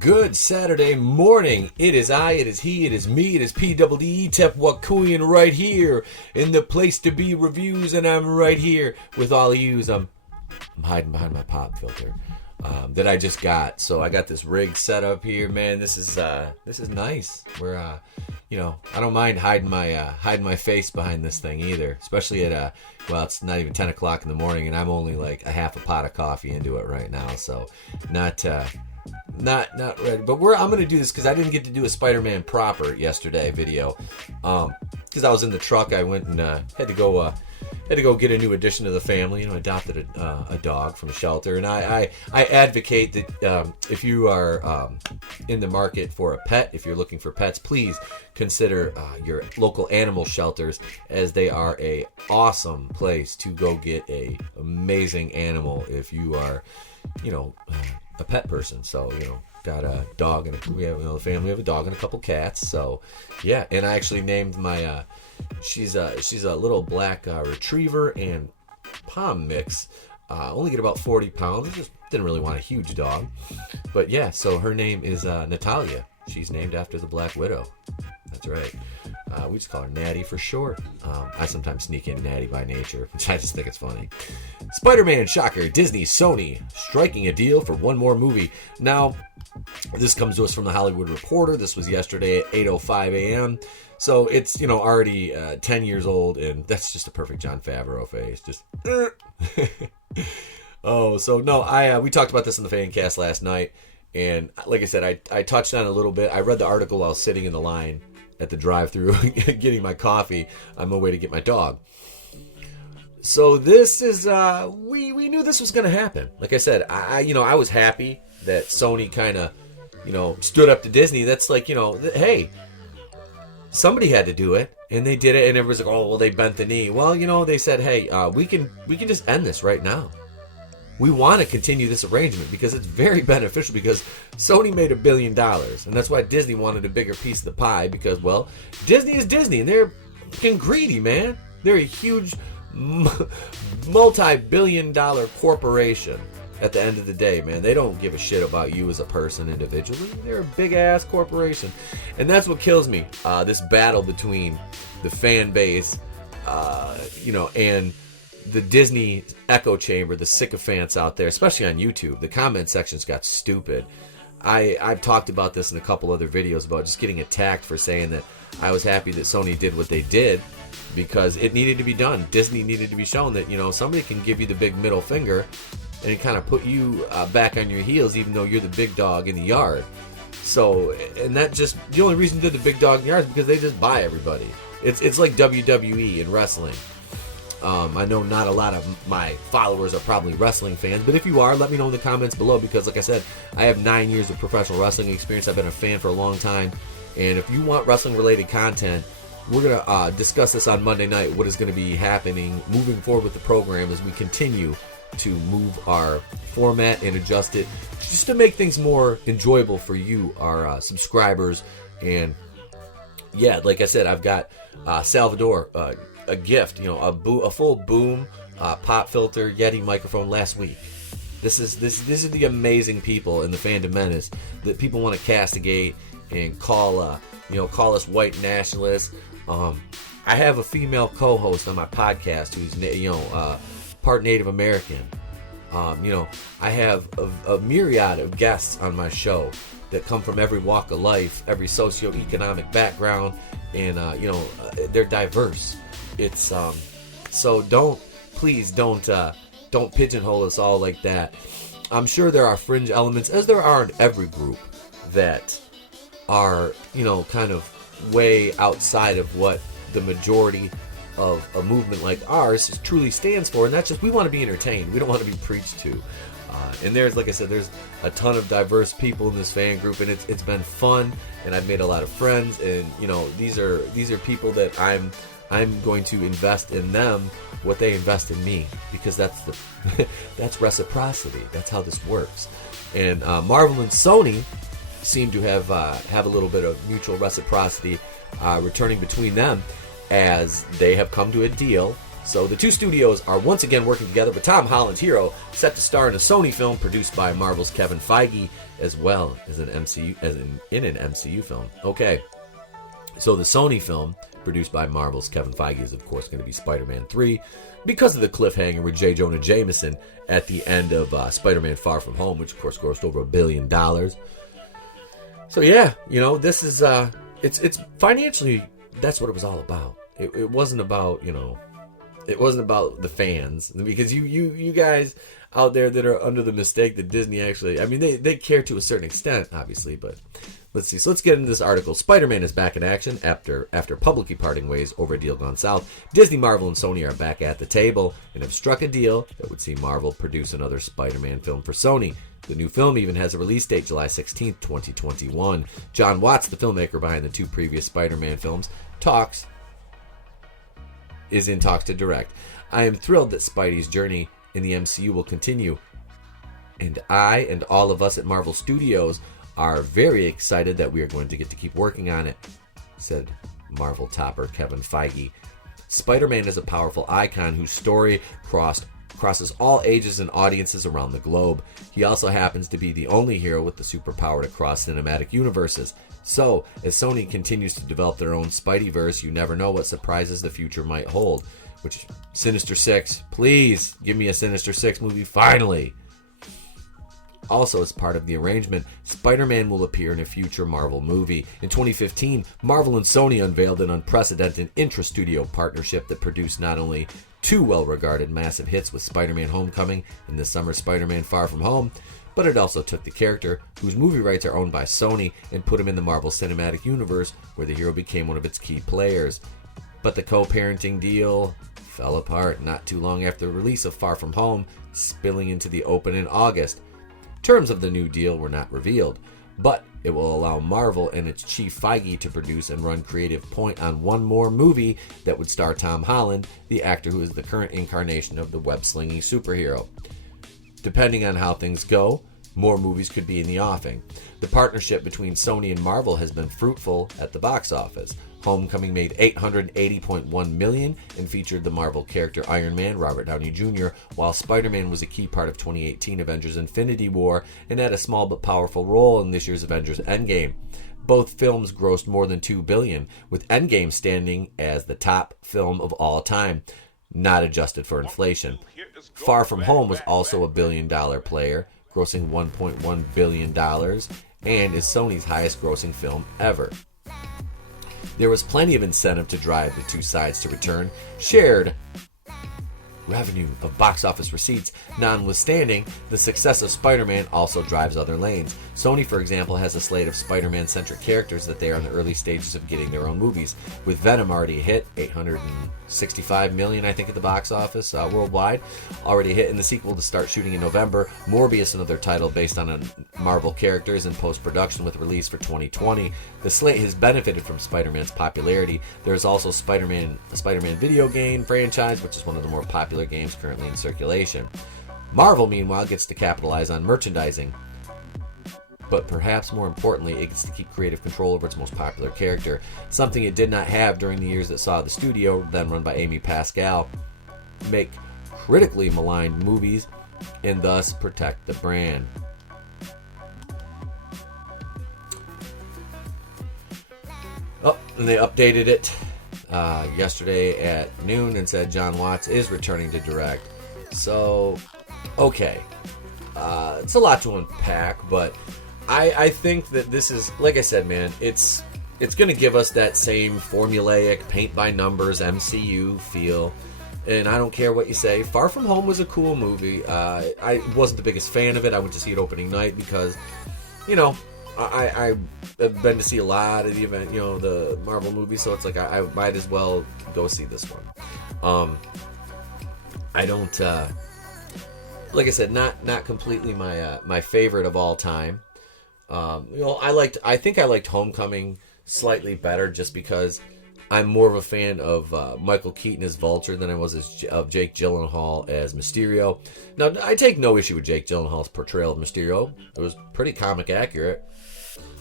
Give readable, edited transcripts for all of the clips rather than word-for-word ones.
Good Saturday morning. It is I, it is he, it is me, it is PWDE Tepwakuyan right here in the place to be reviews, and I'm right here with all of yous. I'm hiding behind my pop filter that I just got. So I got this rig set up here, man. This is nice. We're I don't mind hiding my face behind this thing either, especially at it's not even 10 o'clock in the morning, and I'm only like a half a pot of coffee into it right now, so not ready. But I'm gonna do this because I didn't get to do a Spider-Man proper yesterday video, because I was in the truck. I went and had to go get a new addition to the family. Adopted a dog from a shelter, and I advocate that if you are in the market for a pet, if you're looking for pets, please consider your local animal shelters, as they are a awesome place to go get a amazing animal if you are a pet person. So got a dog, and we have the family. We have a dog and a couple cats. So yeah, and I actually named my she's a little black retriever and pom mix. Only get about 40 pounds. I just didn't really want a huge dog, but yeah. So her name is Natalia. She's named after the Black Widow. That's right. We just call her Natty for short. I sometimes sneak in Natty by nature, which I just think it's funny. Spider-Man shocker, Disney, Sony striking a deal for one more movie. Now, this comes to us from the Hollywood Reporter. This was yesterday at 8:05 a.m. So it's, already 10 years old, and that's just a perfect Jon Favreau face. Just, Oh, so no, we talked about this in the Fan Caste last night, and like I said, I touched on it a little bit. I read the article while I was sitting in the line at the drive-thru getting my coffee on my way to get my dog. So this is we knew this was going to happen. Like I said, I was happy that Sony kind of stood up to Disney. That's like, hey, somebody had to do it, and they did it, and everyone's like, oh well, they bent the knee. Well, they said, hey, we can just end this right now. We want to continue this arrangement because it's very beneficial, because Sony made $1 billion, and that's why Disney wanted a bigger piece of the pie, because, well, Disney is Disney, and they're fucking greedy, man. They're a huge multi-billion-dollar corporation at the end of the day, man. They don't give a shit about you as a person individually. They're a big-ass corporation, and that's what kills me, this battle between the fan base, and the Disney echo chamber, the sycophants out there, especially on YouTube. The comment sections got stupid. I've talked about this in a couple other videos about just getting attacked for saying that I was happy that Sony did what they did, because it needed to be done. Disney needed to be shown that, somebody can give you the big middle finger and kind of put you back on your heels, even though you're the big dog in the yard. So, and that just, the only reason they're the big dog in the yard is because they just buy everybody. It's like WWE in wrestling. I know not a lot of my followers are probably wrestling fans, but if you are, let me know in the comments below, because like I said, I have 9 years of professional wrestling experience. I've been a fan for a long time, and if you want wrestling related content, we're going to discuss this on Monday night, what is going to be happening moving forward with the program as we continue to move our format and adjust it just to make things more enjoyable for you, our subscribers. And yeah, like I said, I've got Salvador, a gift, a full boom pop filter Yeti microphone last week. This is the amazing people in the Fandom Menace that people want to castigate and call us white nationalists. I have a female co-host on my podcast who's part Native American. I have a myriad of guests on my show that come from every walk of life, every socioeconomic background, and they're diverse. It's so please don't pigeonhole us all like that. I'm sure there are fringe elements, as there are in every group, that are kind of way outside of what the majority of a movement like ours truly stands for, and that's just, we want to be entertained. We don't want to be preached to. And there's, like I said, there's a ton of diverse people in this fan group, and it's been fun, and I've made a lot of friends, and these are people that I'm going to invest in them what they invest in me, because that's that's reciprocity. That's how this works. And Marvel and Sony seem to have a little bit of mutual reciprocity returning between them, as they have come to a deal So the two studios are once again working together, with Tom Holland's hero set to star in a Sony film produced by Marvel's Kevin Feige, as well as in an MCU film. Okay, so the Sony film produced by Marvel's Kevin Feige is of course going to be Spider-Man 3, because of the cliffhanger with J. Jonah Jameson at the end of Spider-Man Far From Home, which of course grossed over $1 billion. So yeah, this is it's financially, that's what it was all about. It wasn't about it wasn't about the fans, because you guys out there that are under the mistake that Disney actually, I mean, they care to a certain extent, obviously, but let's see. So let's get into this article. Spider-Man is back in action after publicly parting ways over a deal gone south. Disney, Marvel, and Sony are back at the table and have struck a deal that would see Marvel produce another Spider-Man film for Sony. The new film even has a release date, July 16th, 2021. John Watts, the filmmaker behind the two previous Spider-Man films, is in talks to direct. I am thrilled that Spidey's journey in the MCU will continue, and I and all of us at Marvel Studios are very excited that we are going to get to keep working on it, said Marvel topper Kevin Feige. Spider-Man is a powerful icon whose story crosses all ages and audiences around the globe. He also happens to be the only hero with the superpower to cross cinematic universes. So, as Sony continues to develop their own Spideyverse, you never know what surprises the future might hold. Which, Sinister Six, please give me a Sinister Six movie, finally! Also, as part of the arrangement, Spider-Man will appear in a future Marvel movie. In 2015, Marvel and Sony unveiled an unprecedented intra-studio partnership that produced not only two well-regarded massive hits with Spider-Man Homecoming and this summer's Spider-Man Far From Home, but it also took the character, whose movie rights are owned by Sony, and put him in the Marvel Cinematic Universe, where the hero became one of its key players. But the co-parenting deal fell apart not too long after the release of Far From Home, spilling into the open in August. Terms of the new deal were not revealed, but it will allow Marvel and its chief Feige to produce and run creative point on one more movie that would star Tom Holland, the actor who is the current incarnation of the web-slinging superhero. Depending on how things go, more movies could be in the offing. The partnership between Sony and Marvel has been fruitful at the box office. Homecoming made $880.1 million and featured the Marvel character Iron Man, Robert Downey Jr., while Spider-Man was a key part of 2018 Avengers Infinity War and had a small but powerful role in this year's Avengers Endgame. Both films grossed more than $2 billion, with Endgame standing as the top film of all time, not adjusted for inflation. Far From Home was also a billion-dollar player, grossing $1.1 billion, and is Sony's highest-grossing film ever. There was plenty of incentive to drive the two sides to return. Shared revenue of box office receipts, notwithstanding, the success of Spider-Man also drives other lanes. Sony, for example, has a slate of Spider-Man-centric characters that they are in the early stages of getting their own movies. With Venom already hit, $865 million, I think, at the box office worldwide, already hit, and the sequel to start shooting in November. Morbius, another title based on Marvel characters in post-production with release for 2020. The slate has benefited from Spider-Man's popularity. There's also Spider-Man video game franchise, which is one of the more popular games currently in circulation. Marvel, meanwhile, gets to capitalize on merchandising. But perhaps more importantly, it gets to keep creative control over its most popular character, something it did not have during the years that saw the studio, then run by Amy Pascal, make critically maligned movies and thus protect the brand. Oh, and they updated it yesterday at noon and said John Watts is returning to direct. So, okay. It's a lot to unpack, but I think that this is, like I said, man, it's going to give us that same formulaic, paint-by-numbers MCU feel, and I don't care what you say. Far From Home was a cool movie. I wasn't the biggest fan of it. I went to see it opening night because, I have been to see a lot of the event, the Marvel movies, so it's like I might as well go see this one. I don't, like I said, not completely my favorite of all time. I think I liked Homecoming slightly better just because I'm more of a fan of Michael Keaton as Vulture than I was of Jake Gyllenhaal as Mysterio. Now, I take no issue with Jake Gyllenhaal's portrayal of Mysterio. It was pretty comic accurate.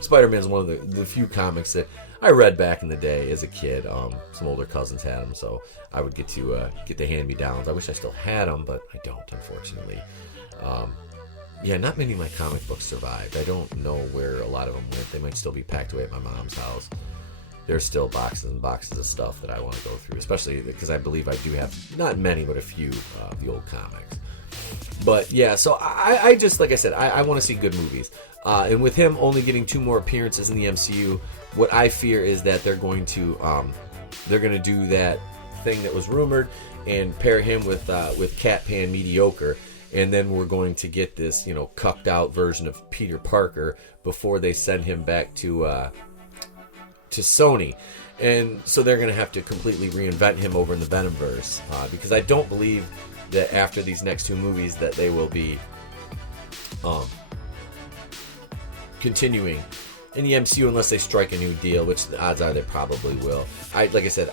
Spider-Man is one of the few comics that I read back in the day as a kid. Some older cousins had them, so I would get to get the hand-me-downs. I wish I still had them, but I don't, unfortunately. Yeah, not many of my comic books survived. I don't know where a lot of them went. They might still be packed away at my mom's house. There's still boxes and boxes of stuff that I want to go through, especially because I believe I do have, not many, but a few of the old comics. But yeah, so I just, like I said, I want to see good movies. And with him only getting 2 more appearances in the MCU, what I fear is that they're going to do that thing that was rumored and pair him with Cat Pan Mediocre. And then we're going to get this, cucked out version of Peter Parker before they send him back to Sony. And so they're going to have to completely reinvent him over in the Venomverse, because I don't believe that after these next 2 movies that they will be continuing in the MCU unless they strike a new deal, which the odds are they probably will. Like I said,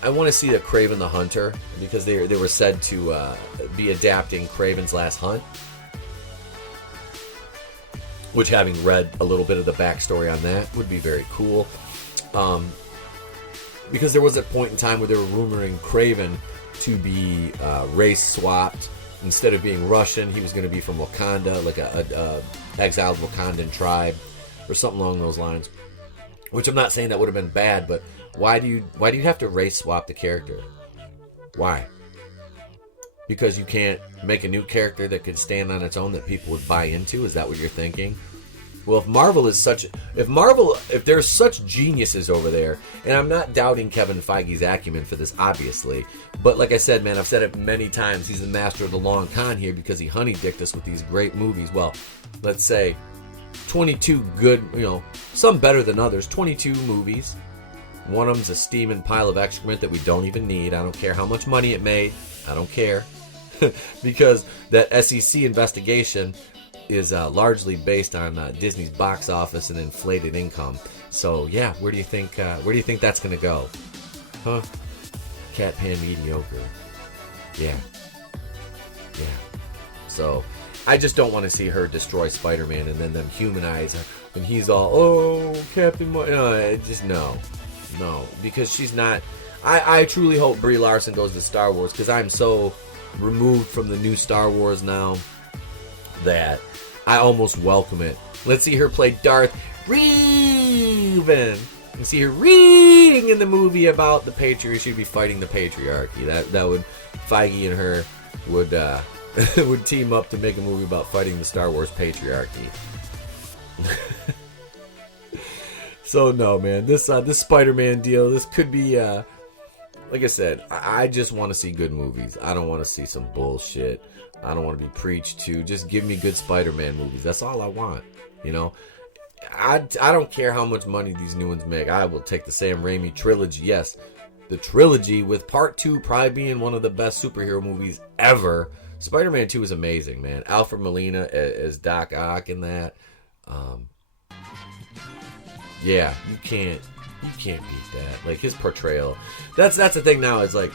I want to see the Kraven the Hunter, because they were said to be adapting Kraven's Last Hunt, which, having read a little bit of the backstory on that, would be very cool. Because there was a point in time where they were rumoring Kraven to be race swapped. Instead of being Russian, he was going to be from Wakanda, like a exiled Wakandan tribe, or something along those lines. Which I'm not saying that would have been bad, but why do you have to race swap the character? Why? Because you can't make a new character that could stand on its own that people would buy into? Is that what you're thinking? Well, if there's such geniuses over there, and I'm not doubting Kevin Feige's acumen for this, obviously, but like I said, man, I've said it many times, he's the master of the long con here, because he honey-dicked us with these great movies. Well, let's say 22 good, some better than others, 22 movies. One of them's a steaming pile of excrement that we don't even need. I don't care how much money it made. I don't care. Because that SEC investigation is largely based on Disney's box office and inflated income. So yeah, where do you think that's gonna go? Huh? Cat Pan Mediocre. Yeah. So I just don't want to see her destroy Spider-Man and then them humanize her, and he's all, Captain just no, because she's not. I truly hope Brie Larson goes to Star Wars, because I'm so removed from the new Star Wars now that I almost welcome it. Let's see her play Darth Revan. And see her reading in the movie about the patriarchy. She'd be fighting the patriarchy. That would, Feige and her would would team up to make a movie about fighting the Star Wars patriarchy. So no, man, this Spider-Man deal, this could be like I said, I just want to see good movies. I don't want to see some bullshit. I don't want to be preached to. Just give me good Spider-Man movies. That's all I want. I don't care how much money these new ones make. I will take the Sam Raimi trilogy. Yes, the trilogy, with part 2 probably being one of the best superhero movies ever. Spider-Man 2 is amazing, man. Alfred Molina as Doc Ock in that. Yeah, you can't beat that. Like, his portrayal. That's the thing now, is like,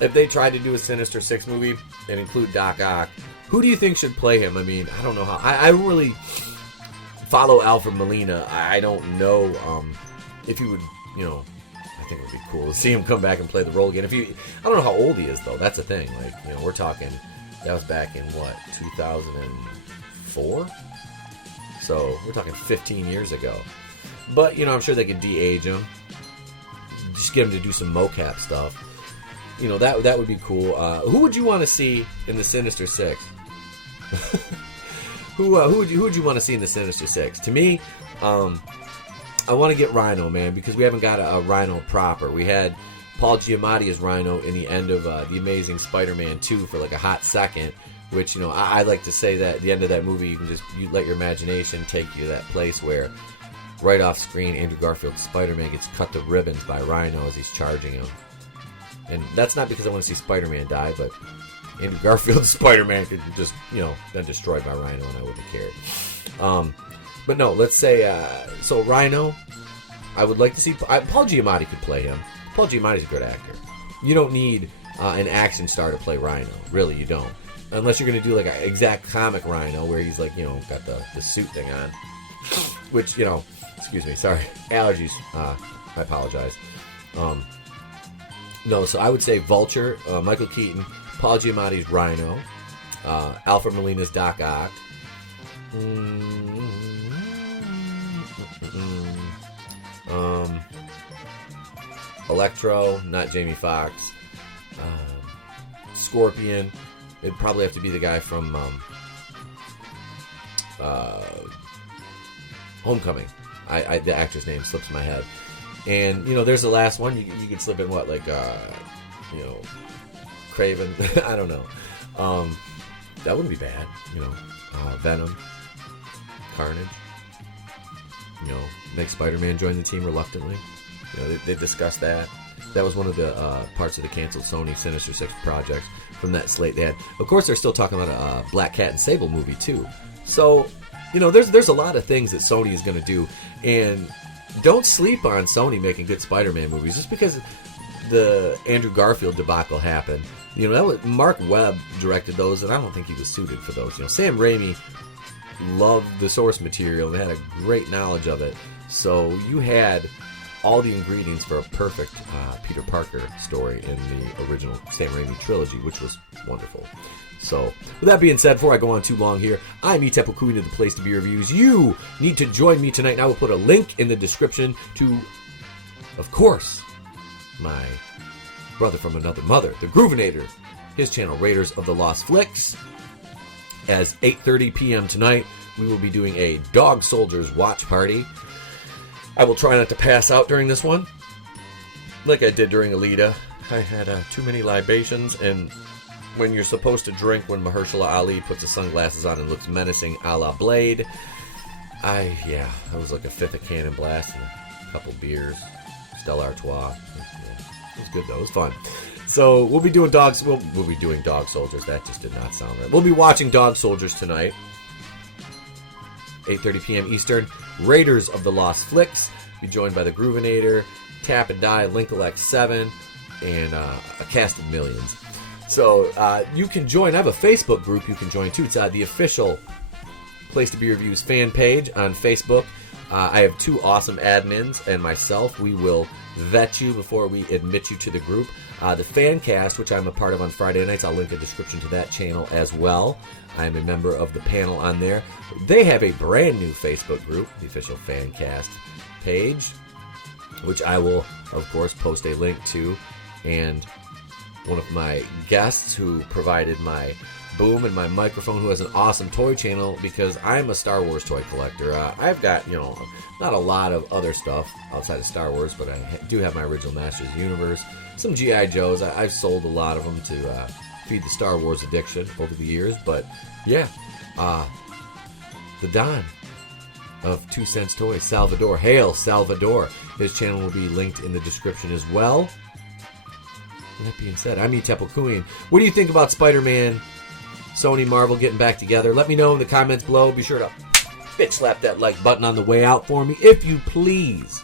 if they tried to do a Sinister Six movie and include Doc Ock, who do you think should play him? I mean, I don't know how. I don't really follow Alfred Molina. I don't know if he would, I think it would be cool to see him come back and play the role again. I don't know how old he is, though. That's the thing. Like, we're talking, that was back in, 2004? So, we're talking 15 years ago. But, I'm sure they could de-age him. Just get him to do some mocap stuff. That would be cool. Who would you want to see in the Sinister Six? Who would you want to see in the Sinister Six? To me, I want to get Rhino, man, because we haven't got a Rhino proper. We had Paul Giamatti as Rhino in the end of The Amazing Spider-Man 2 for like a hot second, which, I like to say that at the end of that movie, you let your imagination take you to that place where right off screen, Andrew Garfield's Spider-Man gets cut to ribbons by Rhino as he's charging him. And that's not because I want to see Spider-Man die, but Andrew Garfield's Spider-Man could just, been destroyed by Rhino, and I wouldn't have cared. But no, let's say, so Rhino, I would like to see, Paul Giamatti could play him. Paul Giamatti's a good actor. You don't need an action star to play Rhino. Really, you don't. Unless you're going to do like an exact comic Rhino where he's like, got the suit thing on. Which, Excuse me, sorry. Allergies. I apologize. No, so I would say Vulture, Michael Keaton, Paul Giamatti's Rhino, Alfred Molina's Doc Ock. Electro, not Jamie Foxx. Scorpion. It'd probably have to be the guy from Homecoming. The actor's name slips my head. And, there's the last one. You could slip in what? Like, Craven. I don't know. That wouldn't be bad. Venom. Carnage. Make Spider-Man join the team reluctantly. They discussed that. That was one of the parts of the canceled Sony Sinister Six projects from that slate they had. Of course, they're still talking about a Black Cat and Sable movie, too. So, there's a lot of ththings that Sony is going to do. And don't sleep on Sony making good Spider-Man movies. Just because the Andrew Garfield debacle happened, Mark Webb directed those, and I don't think he was suited for those. Sam Raimi loved the source material and had a great knowledge of it. So you had all the ingredients for a perfect Peter Parker story in the original Sam Raimi trilogy, which was wonderful. So, with that being said, before I go on too long here, I'm Itepo Queen of the Place to Be Reviews. You need to join me tonight, and I will put a link in the description to, of course, my brother from another mother, the Groovinator, his channel, Raiders of the Lost Flicks. As 8:30 p.m. tonight, we will be doing a Dog Soldiers watch party. I will try not to pass out during this one, like I did during Alita. I had too many libations, and when you're supposed to drink when Mahershala Ali puts his sunglasses on and looks menacing a la Blade, I was like a fifth of Cannon Blast and a couple beers, Stella Artois. It was good though. It was fun. So we'll be doing dogs. We'll be doing Dog Soldiers. That just did not sound right. We'll be watching Dog Soldiers tonight, 8:30 p.m. Eastern. Raiders of the Lost Flicks. Be joined by the Groovinator, Tap and Die, Linkalex7, and a cast of millions. So you can join. I have a Facebook group you can join too. It's the official Place to Be Reviews fan page on Facebook. I have two awesome admins and myself. We will vet you before we admit you to the group. The Fan Caste, which I'm a part of on Friday nights, I'll link a description to that channel as well. I am a member of the panel on there. They have a brand new Facebook group, the official Fan Caste page, which I will, of course, post a link to. And one of my guests who provided my boom and my microphone, who has an awesome toy channel, because I'm a Star Wars toy collector. I've got, not a lot of other stuff outside of Star Wars, but I do have my original Masters of the Universe, some G.I. Joes. I've sold a lot of them to feed the Star Wars addiction over the years. But yeah, the Don of 2 Cents Toys, Salvador. Hail Salvador. His channel will be linked in the description as well. With that being said, I'm Itepo Queen. What do you think about Spider-Man, Sony, Marvel getting back together? Let me know in the comments below. Be sure to bitch slap that like button on the way out for me, if you please.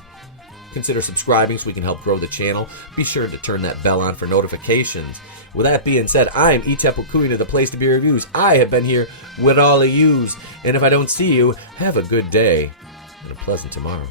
Consider subscribing so we can help grow the channel. Be sure to turn that bell on for notifications. With that being said, I'm Itepo Queen of the Place to Be Reviews. I have been here with all of yous, and if I don't see you, have a good day and a pleasant tomorrow.